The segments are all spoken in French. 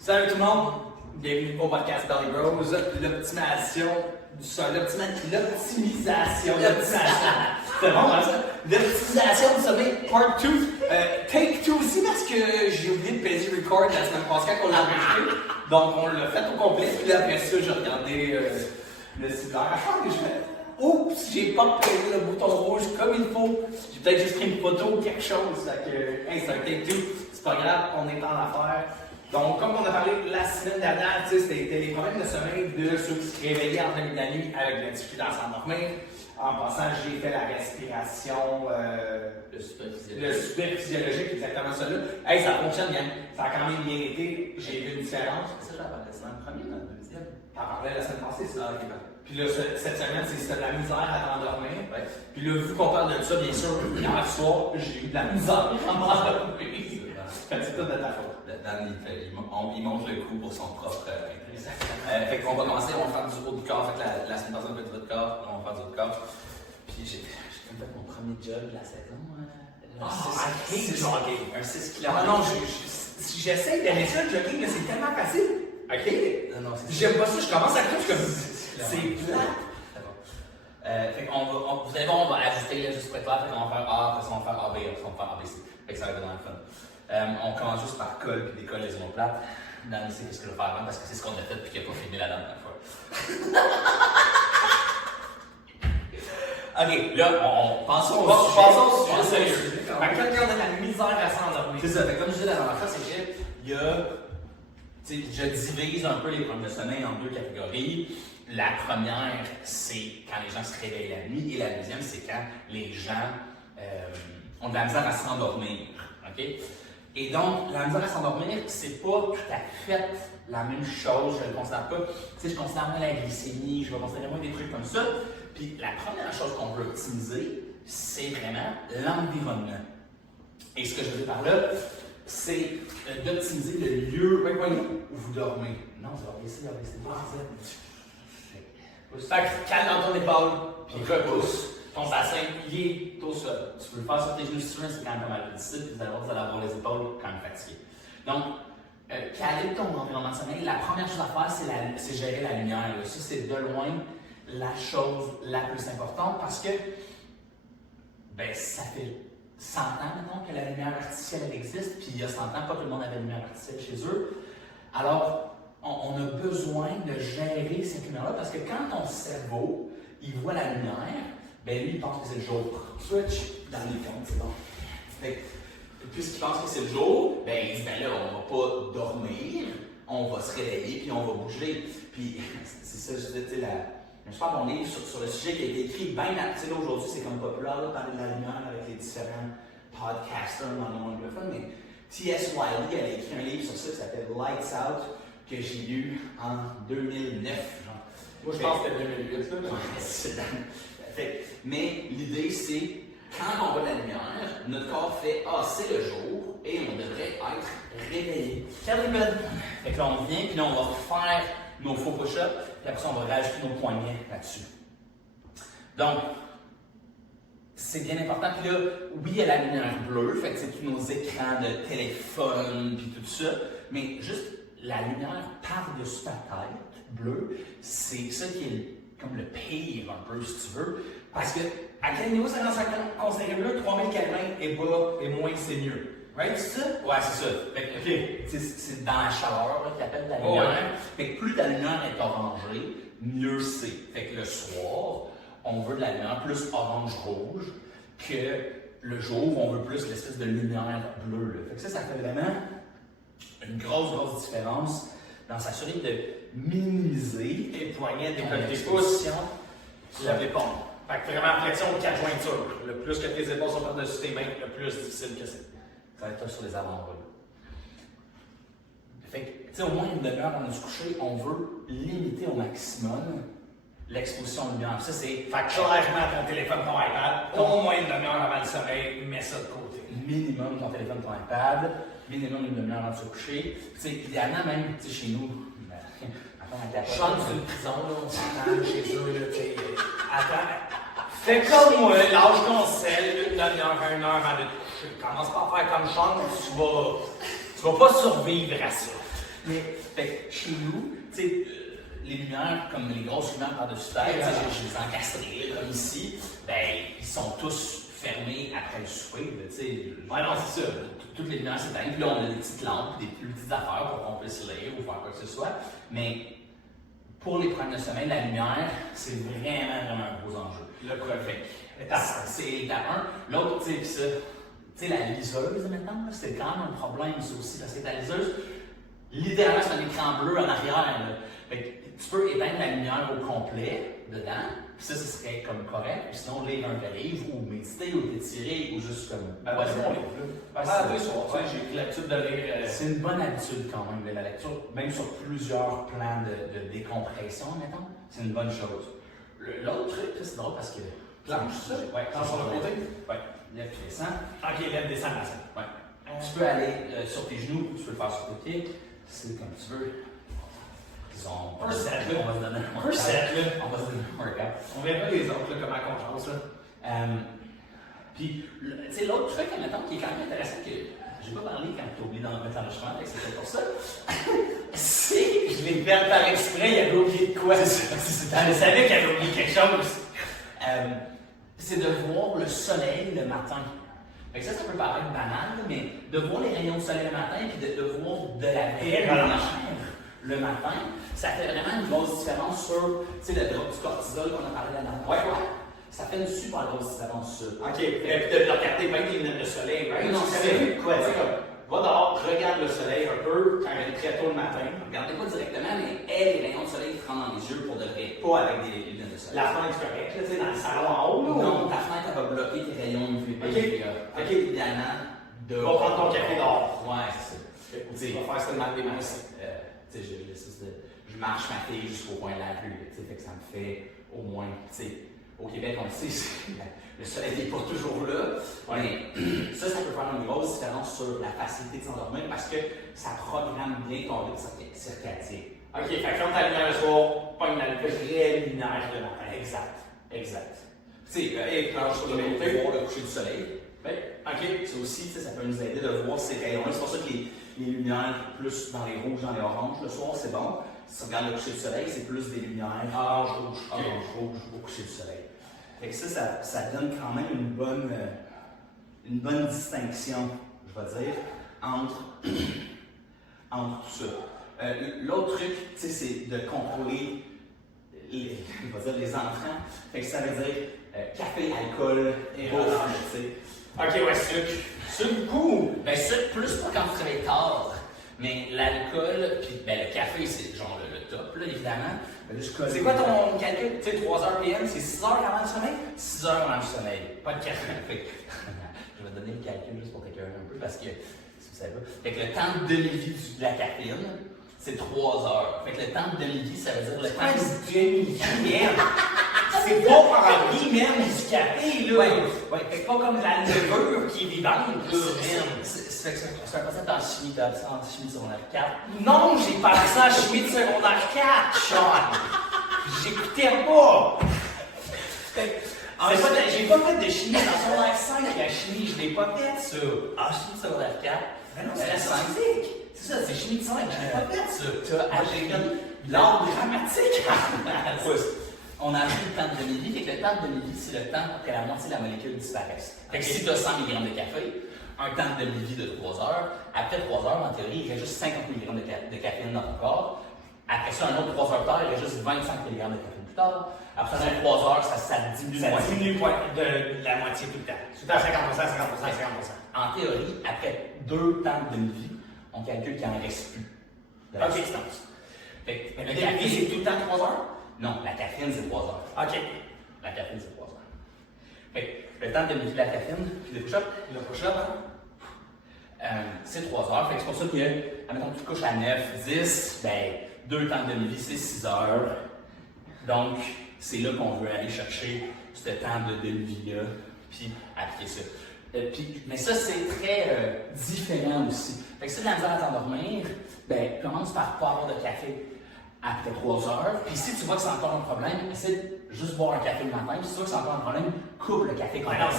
Salut tout le monde, bienvenue au podcast Valley Bros, l'optimisation du son, l'optimisation, c'est bon hein, ça? L'optimisation du sommeil, part 2, take 2 aussi parce que j'ai oublié de peser record la semaine passée quand on l'a enregistré, donc on l'a fait au complet, puis là après ça j'ai regardé le cellulaire, à chaque fois que je fais, oups, j'ai pas pesé le bouton rouge comme il faut, j'ai peut-être juste pris une photo ou quelque chose, fait que, hey, c'est un take 2, c'est pas grave, on est en affaire. Donc, comme on a parlé la semaine dernière, c'était les problèmes de sommeil de ceux qui se réveillaient en plein de la nuit avec la difficulté à s'endormir. En passant, j'ai fait la respiration, le super physiologique, exactement ça là. Hey, ça fonctionne bien. Ça a quand même bien été. J'ai vu une différence. Ça, j'en parlais la semaine première ou la deuxième? T'en parlais la semaine passée, ça. Ah, ok, ben. Puis là, cette semaine, c'est de la misère à t'endormir. Ouais. Puis là, vu qu'on parle de ça, bien sûr, hier soir, j'ai eu de la misère à m'endormir. C'est tout de ta faute. Dan, il monte le coup pour son propre intérêt. Fait qu'on va commencer, on va faire du haut du corps. Fait que la semaine passée, on fait du haut du corps, on va faire du haut du corps. Puis j'ai comme fait mon premier job de la saison. Un 6 km. Ah non, j'essaie d'aimer ça, le jogging, mais c'est tellement facile. OK? Non, j'aime pas ça, je commence à courir, je suis comme. C'est plat. Fait qu'on va, vous allez voir, on va ajuster là, juste pour être clair. Fait qu'on va faire A, après ça, on va faire AB, après ça, on va faire ABC. Fait que ça va être dans le fun. On commence juste par colle puis décolle les omoplates. Dan sait ce que je vais faire avant parce que c'est ce qu'on a fait puis qu'il n'a pas filmé la dernière fois. Ok, là, pensons au sujet. Fait que quand on a de la misère à s'endormir. C'est ça, fait que comme je disais la dernière fois, c'est qu'il y a. Je divise un peu les problèmes de sommeil en deux catégories. La première, c'est quand les gens se réveillent la nuit, et la deuxième, c'est quand les gens ont de la misère à s'endormir. OK? Et donc, la misère à s'endormir, c'est pas tout à fait la même chose, je ne le considère pas. Tu sais, je considère moins la glycémie, je vais considérer moins des trucs comme ça. Puis la première chose qu'on veut optimiser, c'est vraiment l'environnement. Et ce que je veux dire par là, c'est d'optimiser le lieu où vous dormez. Non, ça va baisser, Fait que calme dans ton épaule, puis repousse. Ton bassin, il est au sol. Tu peux le faire sur tes genoux si tu veux, c'est quand même pas mal difficile, puis vous allez avoir les épaules quand même fatiguées. Donc, caler ton environnement de sommeil, la première chose à faire, c'est gérer la lumière. Là. Ça, c'est de loin la chose la plus importante parce que ça fait 100 ans maintenant que la lumière artificielle elle existe, puis il y a 100 ans, pas tout le monde avait de lumière artificielle chez eux. Alors, on a besoin de gérer cette lumière-là parce que quand ton cerveau, il voit la lumière, lui, il pense que c'est le jour. Switch dans les comptes, c'est bon. Puisqu'il pense que c'est le jour, il dit, là, on va pas dormir, on va se réveiller, puis on va bouger. Puis, c'est ça, je disais, je parle mon livre sur le sujet qui a été écrit bien là, aujourd'hui, c'est comme populaire, là, parler de la lumière avec les différents podcasters dans le monde anglophone, mais T.S. Wiley, elle a écrit un livre sur ça qui s'appelle Lights Out, que j'ai lu en 2009. Genre. Moi, je pense que c'était 2008, là. Mais l'idée, c'est quand on voit la lumière, notre corps fait « Ah, c'est le jour » et on devrait être réveillé. Carry bed. Fait que là, on vient, puis là, on va faire nos faux push-ups, puis après ça, on va rajouter nos poignets là-dessus. Donc, c'est bien important. Puis là, oui, il y a la lumière bleue, fait que c'est tous nos écrans de téléphone, puis tout ça, mais juste la lumière par-dessus ta tête, bleue, c'est ça qui est comme le pire un peu, si tu veux. Parce que, à quel niveau ça considéré bleu? 3000 Kelvin et bas et moins, c'est mieux. Right? C'est ça? Ouais, c'est ça. Fait que, OK, c'est dans la chaleur qu'ils appellent la lumière. Fait que plus ta lumière est orangée, mieux c'est. Fait que le soir, on veut de la lumière plus orange-rouge que le jour, on veut plus l'espèce de lumière bleue. Là. Fait que ça fait vraiment une grosse différence dans s'assurer de minimiser tes poignets, tes positions sur l'épaule. Fait que vraiment flexion de 4 jointures. Le plus que tes épaules sont par-dessus tes mains, le plus difficile que c'est. Ça va être toi sur les avant-bras. Fait que, tu sais, au moins une demi-heure avant de se coucher, on veut limiter au maximum l'exposition de lumière. Ça, c'est. Fait que clairement, ton téléphone, ton iPad, au moins une demi-heure avant le sommeil, mets ça de côté. Minimum ton téléphone, ton iPad, minimum une demi-heure avant de se coucher. Tu sais, idéalement, même, tu sais, chez nous, Sean, c'est une prison, là, on s'entend chez eux, là, tu sais. Attends, fais comme moi, lâche ton sel, une demi-heure, 1 heure avant de te coucher. Commence pas à faire comme Sean, tu vas pas survivre à ça. Mais, fait que chez nous, tu sais, les lumières, comme les grosses lumières par-dessus terre, je les encastrais, comme ici, ben, ils sont tous fermés après le souper, tu sais. Ouais, non, c'est ça. Toutes les lumières s'éteignent, puis là, on a des petites lampes, des plus petites affaires pour qu'on puisse lire ou faire quoi que ce soit. Mais pour les problèmes de sommeil, la lumière, c'est vraiment un gros enjeu. Le premier. C'est étape 1. L'autre, tu sais, ça, tu sais, la liseuse maintenant, c'est quand même un problème, ça aussi, parce que ta liseuse, littéralement, c'est un écran bleu en arrière. Là. Fait que tu peux éteindre la lumière au complet dedans, puis ça serait comme correct. Puis sinon, lire un livre, ou méditer, ou t'étirer, ou juste comme. Deux soirs, j'ai l'habitude de lire. C'est une bonne habitude quand même, la lecture, même sur plusieurs plans de décompression, mettons. C'est une bonne chose. L'autre truc, c'est drôle parce que. Planche, ça? Ouais, planche sur le côté? Ouais, lève puis descend. Ok, lève, descend, descend. Ouais. Tu peux aller sur tes genoux, tu peux le faire sur tes pieds, c'est comme tu veux. Disons, Un set, là. On va se donner un Un set, là. On va se donner un workout. On verra les autres, là, comment on pense, là. Puis, tu sais, l'autre truc, admettons, qui est quand même intéressant, que j'ai pas parlé quand tu as oublié d'en mettre l'enregistrement, c'est pour ça, c'est, je l'ai fait par exprès, il avait oublié de quoi. Je savais qu'il avait oublié quelque chose. C'est de voir le soleil le matin. Fait que ça peut paraître banal, mais de voir les rayons de soleil le matin et de voir de la vraie lumière le matin, ça fait vraiment une grosse différence sur le drop du cortisol qu'on a parlé la dernière fois. Ça fait une super grosse différence sur. Ok, puis de regarder 20 minutes de soleil, right? Non, c'est quoi? Tu sais, comme, va dehors, regarde le soleil un peu quand il est très tôt le matin. Regardez pas directement, mais aie les rayons de soleil qui te rentrent dans les yeux pour de vrai, pas avec des lunettes de soleil. La fenêtre est correcte, là, tu sais, dans le salon en haut, là? Non, ta fenêtre, elle va bloquer tes rayons UVB. Ok. Évidemment, Tu vas prendre ton café dehors. Ouais, c'est ça. Tu vas faire ça de mal des mains. Je marche ma fille jusqu'au coin de la rue, fait que ça me fait au moins, au Québec, on le sait, le soleil n'est pas toujours là, mais ça peut faire une grosse différence sur la facilité de s'endormir parce que ça programme bien ton rythme circadien. Ok, fait que quand ta lumière le soir, pogne la vraie lumière le matin. Exact. Tu sais, éclairage sur le côté. voir le coucher du soleil. Ok, ça aussi, ça peut nous aider de voir ces rayons-là. C'est pour ça que les lumières plus dans les rouges, dans les oranges, le soir, c'est bon. Si tu regardes le coucher du soleil, c'est plus des lumières orange, rouge au coucher du soleil. Fait que ça donne quand même une bonne distinction, je vais dire, entre tout ça. L'autre truc, c'est de contrôler les enfants. Fait que ça veut dire café, alcool, et Ok, ouais, sucre. Sucre beaucoup. Ben, sucre, plus pas quand tu travailles tard. Mais l'alcool, puis le café, c'est genre le top, là, évidemment. C'est quoi ton calcul? Tu sais, 3h PM, c'est 6h avant le sommeil? 6 heures avant le sommeil. Pas de café. Je vais donner le calcul juste pour t'écœurer un peu parce que, si vous savez pas. Fait que le temps de demi-vie de la caféine, c'est 3 heures. Fait que le temps de demi-vie, ça veut dire le temps de demi-vie. C'est pas par lui-même du café, là. Ouais, fait que pas comme la levure qui est vivante, c'est un concept en chimie, t'as appris ça en chimie secondaire 4. Non, j'ai pas appris ça en chimie de secondaire 4, Sean. J'écoutais pas. J'ai pas fait de chimie en secondaire 5, la chimie, je l'ai pas fait, ça. En chimie de secondaire 4, mais non, c'est la scientifique. C'est ça, c'est chimie de 5, je l'ai pas fait, ça. J'ai fait l'art dramatique. On a appris le temps de demi-vie, fait que le temps de demi-vie, c'est le temps pour que la moitié de la molécule disparaisse. Fait que si tu as 100 mg de café, un temps de demi-vie de 3 heures, après 3 heures, en théorie, il reste juste 50 mg de caféine dans ton corps. Après ça, un autre 3 heures tard, il reste juste 25 mg de caféine plus tard. Après ça, 3 heures, ça diminue. Ça diminue de la moitié tout le temps. Tout à 50%, 50%, 50%. En théorie, après 2 temps de demi-vie, on calcule qu'il n'en reste plus. De la substance. Fait que le café, c'est tout le temps 3 heures? Non, la caféine, c'est 3 heures. OK. La caféine, c'est 3 heures. Fait que le temps de demi-vie de la caféine, puis le push-up. Le push-up, c'est 3 heures. Fait que c'est pour ça que, admettons que tu te couches à 9, 10, ben, 2 temps de demi-vie, c'est 6 heures. Donc, c'est là qu'on veut aller chercher ce temps de demi-vie-là, puis appliquer ça. Mais ça, c'est très différent aussi. Fait que si tu as de la misère à t'endormir, ben, commence par pas avoir de café après 3 heures. Puis si tu vois que c'est encore un problème, essaie de juste boire un café le matin. Puis si tu vois que c'est encore un problème, coupe le café complètement.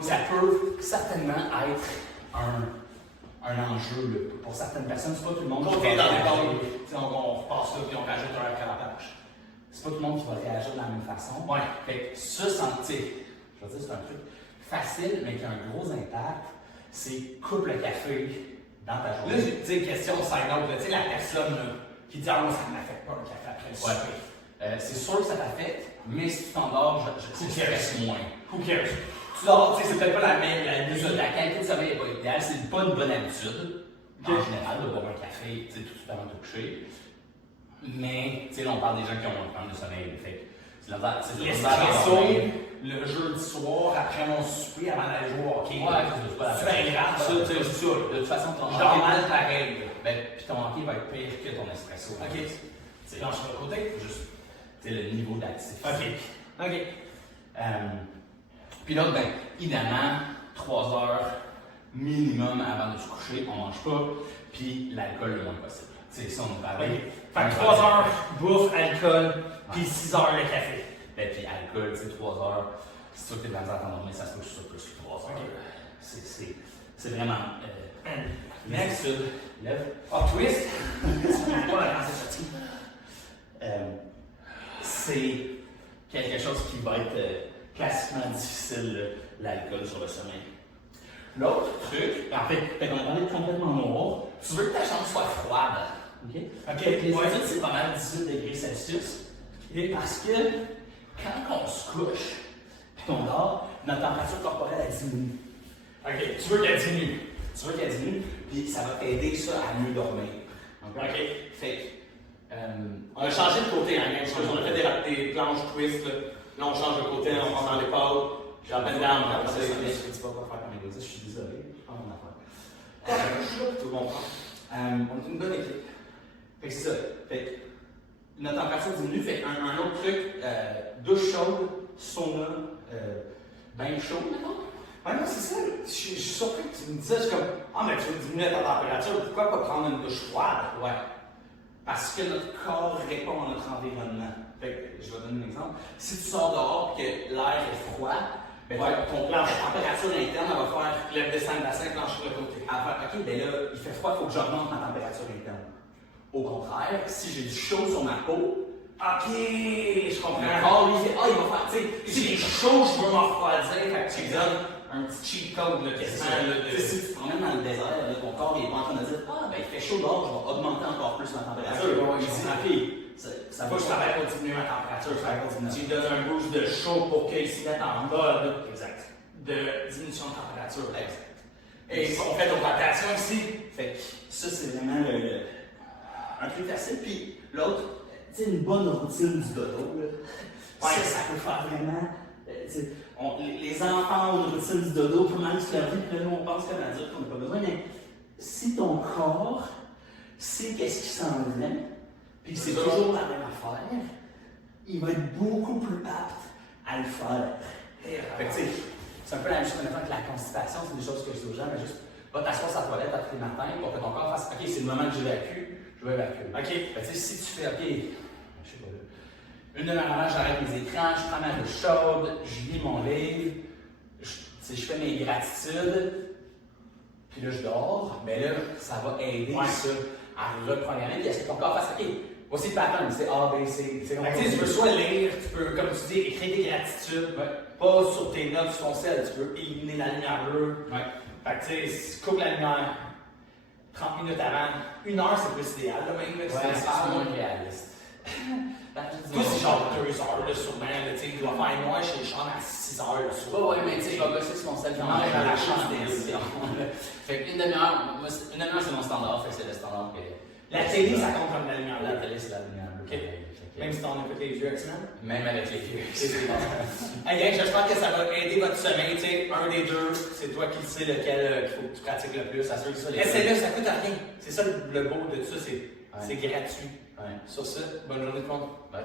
Ça peut certainement être un enjeu. Là. Pour certaines personnes, c'est pas tout le monde Quand qui t'es va dans les réagir. balles, on repasse là, puis on rajoute un carapace. C'est pas tout le monde qui va réagir de la même façon. Ouais. Fait que ça, je veux dire, c'est un truc facile, mais qui a un gros impact. C'est coupe le café dans ta Là, journée. j'ai une question side note, tu sais, la personne là, qui dit, ah, moi, ça ne m'affecte pas le café après le Ouais. souper. C'est sûr que ça t'affecte, mais si tu t'endors, je Who sais cares? stresse moins. Who cares? Tu dors, tu sais, c'est peut-être pas la même, la nuit. La qualité de sommeil n'est pas idéale, c'est pas une bonne habitude, Ok. en général, de boire un café tout de suite avant de te coucher. Mais, tu sais, là, on parle des gens qui ont un problème de sommeil. Fait que c'est la misère- c'est de la misère à L'espresso, dormir. le jeudi soir, après mon souper, avant d'aller jouer au hockey. Ouais, c'est pas la C'est bien grave, ça, tu sais, c'est ça. De toute façon, ton Je dors mal pareil. ben, puis ton hockey va être pire que ton espresso. Ok. C'est Non, je suis de côté. juste, tu sais, le niveau d'activité. Ok. Puis là, ben, évidemment, 3 heures minimum avant de se coucher, on mange pas, puis l'alcool le moins possible. Tu sais, ça, on parlait. Fait que 3 heures, bouffe, alcool, puis 6 heures le café. Ben, puis alcool, tu sais, 3 heures, si tu veux que tu es de la misère à t'endormir, ça se peut que ce soit plus que 3 heures. Ok. C'est vraiment. Next. L'habitude, lève. Oh, twist. Pas la danse de sortie. C'est quelque chose qui va être classiquement difficile, l'alcool sur le sommeil. L'autre truc, en fait, on va être complètement noir. Tu veux que ta chambre soit froide. OK? Ok. Les Ouais. études, c'est pas mal 18 degrés Celsius. Et parce que quand on se couche puis qu'on dort, notre température corporelle elle diminue. Ok. Tu veux qu'elle diminue. Tu veux qu'elle diminue, puis ça va t'aider ça à mieux dormir. Ok. Fait que, On a changé de côté, hein, même chose. On a fait des planches twist. Là, on change de côté, on prend dans l'épaule. J'ai à peine d'armes. Je ne dis pas quoi faire comme exercice, je suis désolé. Je prends mon affaire. Je suis là, tout le monde prend. On est une bonne équipe. Fait que c'est ça. Fait que notre température diminue. Fait un autre truc, douche chaude, sauna, bain chaud, mettons. Ouais, non, c'est ça. Je suis surpris que tu me dises ça. Je suis comme, ah, mais tu veux diminuer ta température. Pourquoi pas prendre une douche froide? Ouais. Parce que notre corps répond à notre environnement. Fait que, je vais donner un exemple. Si tu sors dehors et que l'air est froid, ben, ton planche température interne, elle va faire. Lève, descendre la 5 planches sur le côté. Elle va faire, OK, ben là, il fait froid, il faut que j'augmente ma température interne. Au contraire, si j'ai du chaud sur ma peau, Ok, je comprends. le corps, lui, il fait, il va faire, tu sais, Si j'ai chaud, je veux m'en refroidir. Fait que tu donnes un petit cheat code, là, quasiment. Là, Tu sais, si tu te promènes dans le désert, là, ton corps il est pas en train de dire ben il fait chaud dehors, je vais augmenter encore plus ma température. Ouais, Il dit OK, ça Faut va que je travaille pour diminuer ma température. Ça va continuer. Tu lui donnes un boost de chaud pour qu'il s'y mette en bas là, de diminution de température. Et on fait nos rotations ici. Fait que ça, c'est vraiment un truc facile. Puis l'autre, tu sais, une bonne routine du dodo. Là. Ouais. Ça peut faire vraiment. Tu sais, les enfants ont une routine du dodo, peu mal sur leur vie, puis là, nous, on pense comme adulte qu'on n'a pas besoin. Mais si ton corps sait qu'est-ce qui s'en vient, puis c'est toujours la même affaire, il va être beaucoup plus apte à le faire. Fait que, tu sais, c'est un peu la même chose que la constipation, c'est des choses que je dis aux gens, mais juste va t'asseoir sur la toilette à tous les matins pour que ton corps fasse OK, c'est le moment que j'évacue, je vais évacuer. OK. Fait que, tu sais, si tu fais OK, je sais pas là, une demi-heure avant, j'arrête mes écrans, je prends ma douche chaude, je lis mon livre, je fais mes gratitudes, puis là je dors, mais là, ça va aider ça à reprogrammer, puis à ce que ton corps fasse OK. Voici le pattern, c'est A, B, C. Tu peux soit lire, tu peux, comme tu dis, écrire des gratitudes, pas sur tes notes, sur ton sel, tu peux éliminer la lumière bleue. Fait que tu sais, coupe la lumière 30 minutes avant, 1 heure c'est plus idéal, là, même. C'est moins réaliste. Toi, c'est genre 2 heures, là, sûrement. Tu sais, il doit faire noir chez les chambres à 6 heures le soir. Ouais, mais tu sais, je vais bosser sur mon sel. Non, mais dans la chambre des Fait qu'une demi-heure, c'est mon standard, fait que c'est le standard que. La télé, ça compte comme la lumière La bleue. télé, c'est la lumière bleue. Ok. Même si t'en as fait les vieux X-Men. Même avec les vieux. Hey, gang, j'espère que ça va aider votre sommeil. Tu sais, un des deux, c'est toi qui sais lequel qu'il faut que tu pratiques le plus. Essaye-le, ça coûte rien. C'est ça le beau de tout ça, c'est gratuit. Ouais. Sur ce, bonne journée tout le monde. Bye.